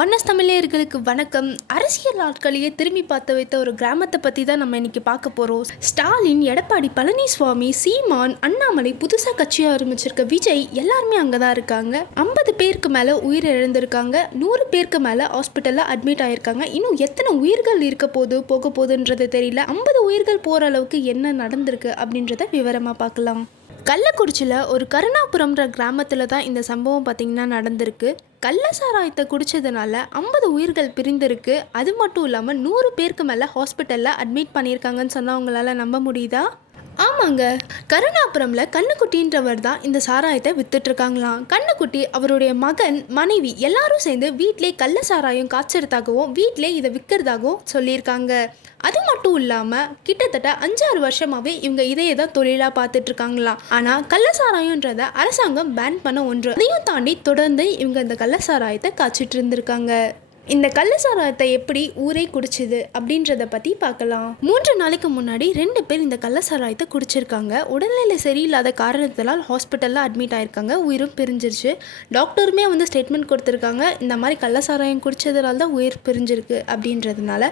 Oneness தமிழர்களுக்கு வணக்கம். அரசியல் நாட்களையே திரும்பி பார்த்து வைத்த ஒரு கிராமத்தை பற்றி தான் நம்ம இன்னைக்கு பார்க்க போகிறோம் ஸ்டாலின் எடப்பாடி பழனிசுவாமி சீமான் அண்ணாமலை புதுசாக கட்சியை ஆரம்பிச்சிருக்க விஜய் எல்லாருமே அங்கே தான் இருக்காங்க. ஐம்பது பேருக்கு மேலே உயிர் இழந்திருக்காங்க. நூறு பேருக்கு மேலே ஹாஸ்பிட்டலில் அட்மிட் ஆகியிருக்காங்க இன்னும் எத்தனை உயிர்கள் இருக்க போது போக போகுதுன்றது தெரியல. ஐம்பது உயிர்கள் போகிற அளவுக்கு என்ன நடந்திருக்கு அப்படின்றத விவரமாக பார்க்கலாம். கள்ளக்குறிச்சியில் ஒரு கருணாபுரம்ன்ற கிராமத்தில் தான் இந்த சம்பவம் பார்த்திங்கன்னா நடந்திருக்கு. கள்ள சாராயத்தை குடித்ததுனால ஐம்பது உயிர்கள் பிரிந்திருக்கு. அது மட்டும் இல்லாமல் நூறு பேருக்கு மேலே ஹாஸ்பிட்டலில் அட்மிட் பண்ணியிருக்காங்கன்னு சொன்னால் உங்களால் நம்ப முடியுதா? ஆமாங்க. கருணாபுரம்ல கண்ணுக்குட்டின்றவர் தான் இந்த சாராயத்தை வித்துட்டு இருக்காங்களாம் கண்ணுக்குட்டி அவருடைய மகன் மனைவி எல்லாரும் சேர்ந்து வீட்டிலே கள்ள சாராயம் காய்ச்சறதாகவும் வீட்டிலே இதை விற்கிறதாகவும் சொல்லியிருக்காங்க. அது மட்டும் இல்லாமல் கிட்டத்தட்ட அஞ்சாறு வருஷமாகவே இவங்க இதையே தான் தொழிலாக பார்த்துட்டு இருக்காங்களாம் ஆனால் கள்ள அரசாங்கம் பேன் பண்ண ஒன்று. அதையும் தாண்டி தொடர்ந்து இவங்க இந்த கள்ள சாராயத்தை காய்ச்சிட்டு இருந்திருக்காங்க இந்த கள்ள சாராயத்தை எப்படி ஊரே குடிச்சுது அப்படின்றத பற்றி பார்க்கலாம். மூன்று நாளைக்கு முன்னாடி ரெண்டு பேர் இந்த கள்ள சாராயத்தை குடிச்சிருக்காங்க. உடல்நிலை சரியில்லாத காரணத்தினால் ஹாஸ்பிட்டலில் அட்மிட் ஆயிருக்காங்க. உயிரும் பிரிஞ்சிருச்சு. டாக்டருமே வந்து ஸ்டேட்மெண்ட் கொடுத்துருக்காங்க. இந்த மாதிரி கள்ள சாராயம் குடிச்சதுனால தான் உயிர் பிரிஞ்சிருக்கு அப்படின்றதுனால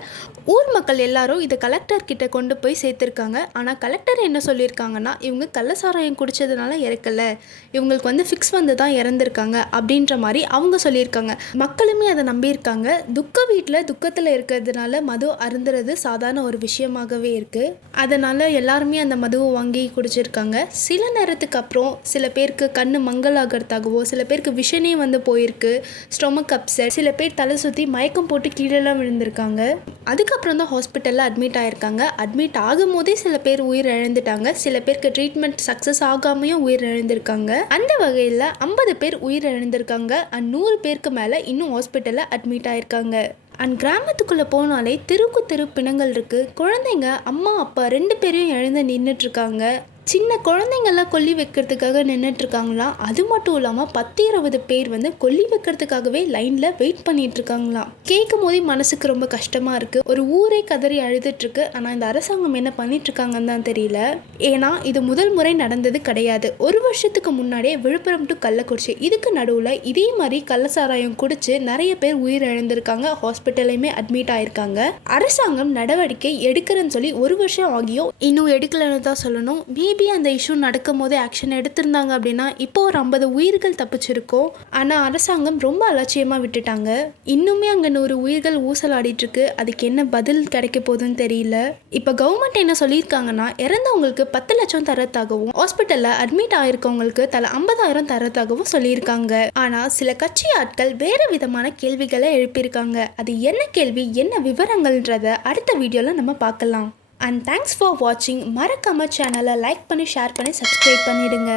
ஊர் மக்கள் எல்லாரும் இதை கலெக்டர் கிட்ட கொண்டு போய் சேர்த்துருக்காங்க. ஆனால் கலெக்டர் என்ன சொல்லியிருக்காங்கன்னா இவங்க கள்ள சாராயம் குடிச்சதுனால இறக்கல. இவங்களுக்கு வந்து ஃபிக்ஸ் வந்து தான் இறந்துருக்காங்க அப்படின்ற மாதிரி அவங்க சொல்லியிருக்காங்க. மக்களுமே அதை நம்பியிருக்காங்க. துக்க வீட்டில் துக்கத்தில் இருக்கிறதுனால மது அருந்துறது சாதாரண ஒரு விஷயமாகவே இருக்குது அதனால் எல்லாருமே அந்த மதுவை வாங்கி குடிச்சிருக்காங்க. சில நேரத்துக்கு அப்புறம் சில பேருக்கு கண் மங்கலாகிறதாகவோ சில பேருக்கு விஷனே வந்து போயிருக்கு. ஸ்டொமக் அப்செட் சில பேர் தலை சுற்றி மயக்கம் போட்டு கீழெல்லாம் விழுந்திருக்காங்க. அதுக்கப்புறம் தான் ஹாஸ்பிட்டலில் அட்மிட் ஆகிருக்காங்க அட்மிட் ஆகும் போதே சில பேர் உயிர் இழந்துட்டாங்க. சில பேருக்கு ட்ரீட்மெண்ட் சக்ஸஸ் ஆகாமையும் உயிர் இழந்திருக்காங்க. அந்த வகையில் ஐம்பது பேர் உயிர் இழந்திருக்காங்க. அண்ட் நூறு பேருக்கு மேலே இன்னும் ஹாஸ்பிட்டலில் அட்மிட் ஆயிருக்காங்க. அண்ட் கிராமத்துக்குள்ளே போனாலே தெருக்கு தெரு பிணங்கள் இருக்குது குழந்தைங்க அம்மா அப்பா ரெண்டு பேரையும் எழுந்து நின்றுட்டுருக்காங்க சின்ன குழந்தைங்கள்லாம் கொல்லி வைக்கிறதுக்காக நின்றுட்டுருக்காங்களாம் அது மட்டும் இல்லாமல் பத்து இருபது பேர் வந்து கொல்லி வைக்கிறதுக்காகவே லைனில் வெயிட் பண்ணிட்டு இருக்காங்களாம் கேட்கும் போதே மனசுக்கு ரொம்ப கஷ்டமாக இருக்குது ஒரு ஊரே கதறி அழுதுட்டுருக்கு ஆனால் இந்த அரசாங்கம் என்ன பண்ணிட்டு இருக்காங்கன்னு தான் தெரியல. ஏன்னா இது முதல் முறை நடந்தது கிடையாது. ஒரு வருஷத்துக்கு முன்னாடியே விழுப்புரம் டு கள்ளக்குறிச்சி இதுக்கு நடுவில் இதே மாதிரி கள்ளசாராயம் குடிச்சு நிறைய பேர் உயிரிழந்திருக்காங்க. ஹாஸ்பிட்டலையுமே ஹாஸ்பிட்டல்லையுமே அட்மிட் ஆயிருக்காங்க. அரசாங்கம் நடவடிக்கை எடுக்கிறேன்னு சொல்லி ஒரு வருஷம் ஆகியும் இன்னும் எடுக்கலைன்னு தான் சொல்லணும். மேபி அந்த இஷ்யூ நடக்கும் போதே ஆக்ஷன் எடுத்திருந்தாங்க அப்படின்னா இப்போ ஒரு ஐம்பது உயிர்கள் தப்பிச்சிருக்கோம். ஆனால் அரசாங்கம் ரொம்ப அலட்சியமாக விட்டுட்டாங்க. இன்னுமே அங்கே நூறு உயிர்கள் ஊசலாடிட்டு இருக்கு. அதுக்கு என்ன பதில் கிடைக்க போகுதுன்னு தெரியல. இப்போ கவர்மெண்ட் என்ன சொல்லியிருக்காங்கன்னா இறந்தவங்களுக்கு பத்து லட்சம் தரத்தாகவும் ஹாஸ்பிட்டலில் அட்மிட் ஆயிருக்கவங்களுக்கு தலை ஐம்பதாயிரம் தரத்தாகவும் சொல்லியிருக்காங்க. ஆனால் சில கட்சி ஆட்கள் வேறு விதமான கேள்விகளை எழுப்பியிருக்காங்க. அது என்ன கேள்வி என்ன விவரங்கள்ன்றத அடுத்த வீடியோவில் நம்ம பார்க்கலாம். அண்ட் தேங்க்ஸ் ஃபார் வாட்சிங் மறக்காம சேனலை லைக் பண்ணி ஷேர் பண்ணி சப்ஸ்கிரைப் பண்ணிடுங்க.